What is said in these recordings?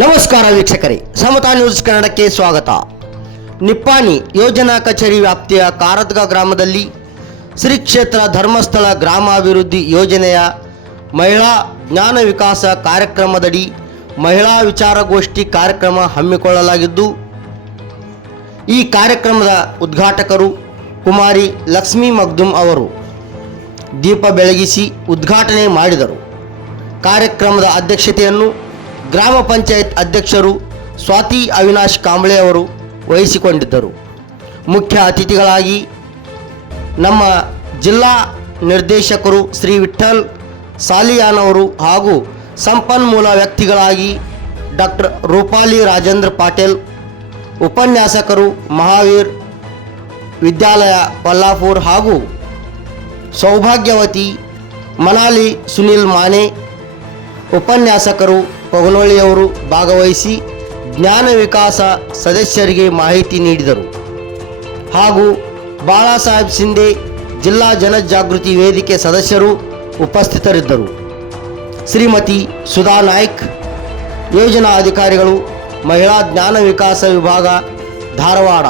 ನಮಸ್ಕಾರ ವೀಕ್ಷಕರೇ, ಸಮತಾ ನ್ಯೂಸ್ ಕನ್ನಡಕ್ಕೆ ಸ್ವಾಗತ. ನಿಪ್ಪಾಣಿ ಯೋಜನಾ ಕಚೇರಿ ವ್ಯಾಪ್ತಿಯ ಕಾರದ್ಗ ಗ್ರಾಮದಲ್ಲಿ ಶ್ರೀ ಕ್ಷೇತ್ರ ಧರ್ಮಸ್ಥಳ ಗ್ರಾಮಾಭಿವೃದ್ಧಿ ಯೋಜನೆಯ ಮಹಿಳಾ ಜ್ಞಾನ ವಿಕಾಸ ಕಾರ್ಯಕ್ರಮದಡಿ ಮಹಿಳಾ ವಿಚಾರಗೋಷ್ಠಿ ಕಾರ್ಯಕ್ರಮ ಹಮ್ಮಿಕೊಳ್ಳಲಾಗಿದ್ದು, ಈ ಕಾರ್ಯಕ್ರಮದ ಉದ್ಘಾಟಕರು ಕುಮಾರಿ ಲಕ್ಷ್ಮೀ ಮಗ್ದುಮ್ ಅವರು ದೀಪ ಬೆಳಗಿಸಿ ಉದ್ಘಾಟನೆ ಮಾಡಿದರು. ಕಾರ್ಯಕ್ರಮದ ಅಧ್ಯಕ್ಷತೆಯನ್ನು ಗ್ರಾಮ ಪಂಚಾಯತ್ ಅಧ್ಯಕ್ಷರು ಸ್ವಾತಿ ಅವಿನಾಶ್ ಕಾಂಬ್ಳೆ ಅವರು ವಹಿಸಿಕೊಂಡಿದ್ದರು. ಮುಖ್ಯ ಅತಿಥಿಗಳಾಗಿ ನಮ್ಮ ಜಿಲ್ಲಾ ನಿರ್ದೇಶಕರು ಶ್ರೀ ವಿಠ್ಠಲ್ ಸಾಲಿಯಾನ್ ಅವರು ಹಾಗೂ ಸಂಪನ್ಮೂಲ ವ್ಯಕ್ತಿಗಳಾಗಿ ಡಾಕ್ಟರ್ ರೂಪಾಲಿ ರಾಜೇಂದ್ರ ಪಾಟೀಲ್, ಉಪನ್ಯಾಸಕರು ಮಹಾವೀರ್ ವಿದ್ಯಾಲಯ ಕೊಲ್ಲಾಪುರ್ ಹಾಗೂ ಸೌಭಾಗ್ಯವತಿ ಮನಾಲಿ ಸುನಿಲ್ ಮಾನೆ ಉಪನ್ಯಾಸಕರು ಪಗನೊಳ್ಳಿಯವರು ಭಾಗವಹಿಸಿ ಜ್ಞಾನ ವಿಕಾಸ ಸದಸ್ಯರಿಗೆ ಮಾಹಿತಿ ನೀಡಿದರು. ಹಾಗೂ ಬಾಳಾಸಾಹೇಬ್ ಶಿಂದೆ ಜಿಲ್ಲಾ ಜನಜಾಗೃತಿ ವೇದಿಕೆ ಸದಸ್ಯರು ಉಪಸ್ಥಿತರಿದ್ದರು. ಶ್ರೀಮತಿ ಸುಧಾ ನಾಯ್ಕ್ ಯೋಜನಾ ಅಧಿಕಾರಿಗಳು, ಮಹಿಳಾ ಜ್ಞಾನ ವಿಕಾಸ ವಿಭಾಗ ಧಾರವಾಡ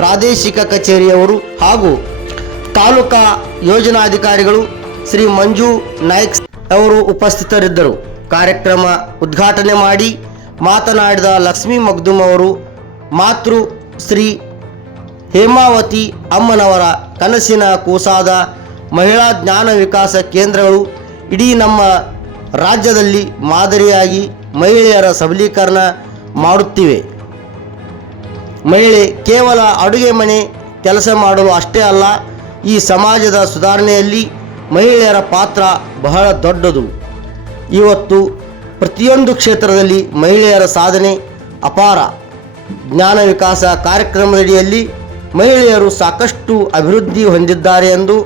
ಪ್ರಾದೇಶಿಕ ಕಚೇರಿಯವರು ಹಾಗೂ ತಾಲೂಕಾ ಯೋಜನಾಧಿಕಾರಿಗಳು ಶ್ರೀ ಮಂಜು ನಾಯ್ಕ್ ಅವರು ಉಪಸ್ಥಿತರಿದ್ದರು. ಕಾರ್ಯಕ್ರಮ ಉದ್ಘಾಟನೆ ಮಾಡಿ ಮಾತನಾಡಿದ ಲಕ್ಷ್ಮೀ ಮಗ್ದುಮ್ ಅವರು, ಮಾತೃ ಶ್ರೀ ಹೇಮಾವತಿ ಅಮ್ಮನವರ ಕನಸಿನ ಕೂಸಾದ ಮಹಿಳಾ ಜ್ಞಾನ ವಿಕಾಸ ಕೇಂದ್ರಗಳು ಇಡೀ ನಮ್ಮ ರಾಜ್ಯದಲ್ಲಿ ಮಾದರಿಯಾಗಿ ಮಹಿಳೆಯರ ಸಬಲೀಕರಣ ಮಾಡುತ್ತಿವೆ. ಮಹಿಳೆ ಕೇವಲ ಅಡುಗೆ ಮನೆ ಕೆಲಸ ಮಾಡಲು ಅಷ್ಟೇ ಅಲ್ಲ, ಈ ಸಮಾಜದ ಸುಧಾರಣೆಯಲ್ಲಿ ಮಹಿಳೆಯರ ಪಾತ್ರ ಬಹಳ ದೊಡ್ಡದು. ಇವತ್ತು ಪ್ರತಿಯೊಂದು ಕ್ಷೇತ್ರದಲ್ಲಿ ಮಹಿಳೆಯರ ಸಾಧನೆ ಅಪಾರ. ಜ್ಞಾನ ವಿಕಾಸ ಕಾರ್ಯಕ್ರಮದಡಿಯಲ್ಲಿ ಮಹಿಳೆಯರು ಸಾಕಷ್ಟು ಅಭಿವೃದ್ಧಿ ಹೊಂದಿದ್ದಾರೆ ಎಂದು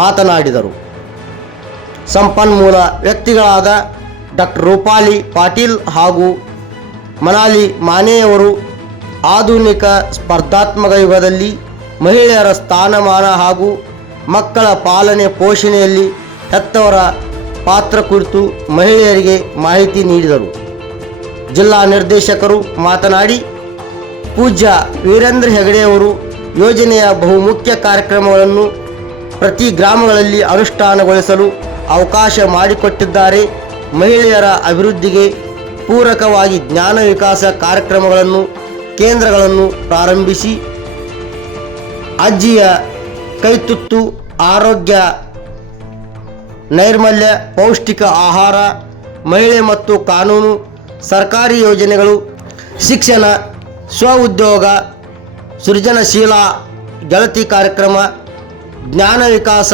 ಮಾತನಾಡಿದರು. ಸಂಪನ್ಮೂಲ ವ್ಯಕ್ತಿಗಳಾದ ಡಾಕ್ಟರ್ ರೂಪಾಲಿ ಪಾಟೀಲ್ ಹಾಗೂ ಮನಾಲಿ ಮಾನೆಯವರು ಆಧುನಿಕ ಸ್ಪರ್ಧಾತ್ಮಕ ಯುಗದಲ್ಲಿ ಮಹಿಳೆಯರ ಸ್ಥಾನಮಾನ ಹಾಗೂ ಮಕ್ಕಳ ಪಾಲನೆ ಪೋಷಣೆಯಲ್ಲಿ ಹೆತ್ತವರ ಪಾತ್ರ ಕುರಿತು ಮಹಿಳೆಯರಿಗೆ ಮಾಹಿತಿ ನೀಡಿದರು. ಜಿಲ್ಲಾ ನಿರ್ದೇಶಕರು ಮಾತನಾಡಿ, ಪೂಜ್ಯ ವೀರೇಂದ್ರ ಹೆಗಡೆಯವರು ಯೋಜನೆಯ ಬಹುಮುಖ್ಯ ಕಾರ್ಯಕ್ರಮಗಳನ್ನು ಪ್ರತಿ ಗ್ರಾಮಗಳಲ್ಲಿ ಅನುಷ್ಠಾನಗೊಳಿಸಲು ಅವಕಾಶ ಮಾಡಿಕೊಟ್ಟಿದ್ದಾರೆ. ಮಹಿಳೆಯರ ಅಭಿವೃದ್ಧಿಗೆ ಪೂರಕವಾಗಿ ಜ್ಞಾನ ವಿಕಾಸ ಕಾರ್ಯಕ್ರಮಗಳನ್ನು ಕೇಂದ್ರಗಳನ್ನು ಪ್ರಾರಂಭಿಸಿ ಅಜ್ಜಿಯ ಕೈತುತ್ತು, ಆರೋಗ್ಯ, ನೈರ್ಮಲ್ಯ, ಪೌಷ್ಟಿಕ ಆಹಾರ, ಮಹಿಳೆ ಮತ್ತು ಕಾನೂನು, ಸರ್ಕಾರಿ ಯೋಜನೆಗಳು, ಶಿಕ್ಷಣ, ಸ್ವಉದ್ಯೋಗ, ಸೃಜನಶೀಲ ಗೆಳತಿ ಕಾರ್ಯಕ್ರಮ, ಜ್ಞಾನ ವಿಕಾಸ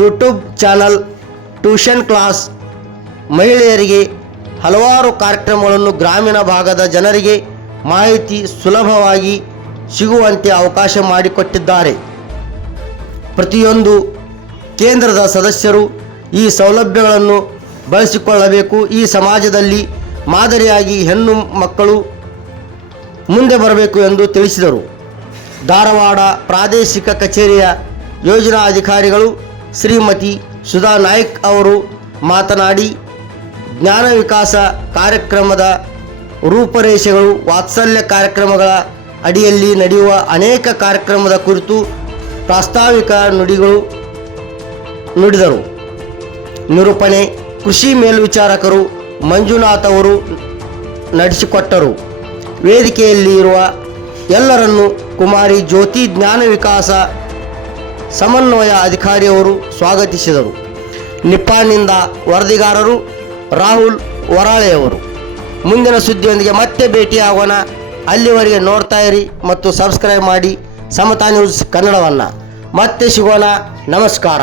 ಯೂಟ್ಯೂಬ್ ಚಾನಲ್, ಟ್ಯೂಷನ್ ಕ್ಲಾಸ್, ಮಹಿಳೆಯರಿಗೆ ಹಲವಾರು ಕಾರ್ಯಕ್ರಮಗಳನ್ನು ಗ್ರಾಮೀಣ ಭಾಗದ ಜನರಿಗೆ ಮಾಹಿತಿ ಸುಲಭವಾಗಿ ಸಿಗುವಂತೆ ಅವಕಾಶ ಮಾಡಿಕೊಟ್ಟಿದ್ದಾರೆ. ಪ್ರತಿಯೊಂದು ಕೇಂದ್ರದ ಸದಸ್ಯರು ಈ ಸೌಲಭ್ಯಗಳನ್ನು ಬಳಸಿಕೊಳ್ಳಬೇಕು. ಈ ಸಮಾಜದಲ್ಲಿ ಮಾದರಿಯಾಗಿ ಹೆಣ್ಣು ಮಕ್ಕಳು ಮುಂದೆ ಬರಬೇಕು ಎಂದು ತಿಳಿಸಿದರು. ಧಾರವಾಡ ಪ್ರಾದೇಶಿಕ ಕಚೇರಿಯ ಯೋಜನಾ ಅಧಿಕಾರಿಗಳು ಶ್ರೀಮತಿ ಸುಧಾ ನಾಯ್ಕ್ ಅವರು ಮಾತನಾಡಿ, ಜ್ಞಾನ ವಿಕಾಸ ಕಾರ್ಯಕ್ರಮದ ರೂಪರೇಷೆಗಳು, ವಾತ್ಸಲ್ಯ ಕಾರ್ಯಕ್ರಮಗಳ ಅಡಿಯಲ್ಲಿ ನಡೆಯುವ ಅನೇಕ ಕಾರ್ಯಕ್ರಮದ ಕುರಿತು ಪ್ರಾಸ್ತಾವಿಕ ನುಡಿದರು. ನಿರೂಪಣೆ ಕೃಷಿ ಮೇಲ್ವಿಚಾರಕರು ಮಂಜುನಾಥ್ ಅವರು ನಡೆಸಿಕೊಟ್ಟರು. ವೇದಿಕೆಯಲ್ಲಿ ಇರುವ ಎಲ್ಲರನ್ನೂ ಕುಮಾರಿ ಜ್ಯೋತಿ ಜ್ಞಾನ ವಿಕಾಸ ಸಮನ್ವಯ ಅಧಿಕಾರಿಯವರು ಸ್ವಾಗತಿಸಿದರು. ನಿಪ್ಪಾಣಿನಿಂದ ವರದಿಗಾರರು ರಾಹುಲ್ ವರಾಳೆಯವರು. ಮುಂದಿನ ಸುದ್ದಿಯೊಂದಿಗೆ ಮತ್ತೆ ಭೇಟಿಯಾಗೋಣ. ಅಲ್ಲಿವರೆಗೆ ನೋಡ್ತಾ ಇರಿ ಮತ್ತು ಸಬ್ಸ್ಕ್ರೈಬ್ ಮಾಡಿ ಸಮತಾ ನ್ಯೂಸ್ ಕನ್ನಡವನ್ನು. ಮತ್ತೆ ಸಿಗೋಣ. ನಮಸ್ಕಾರ.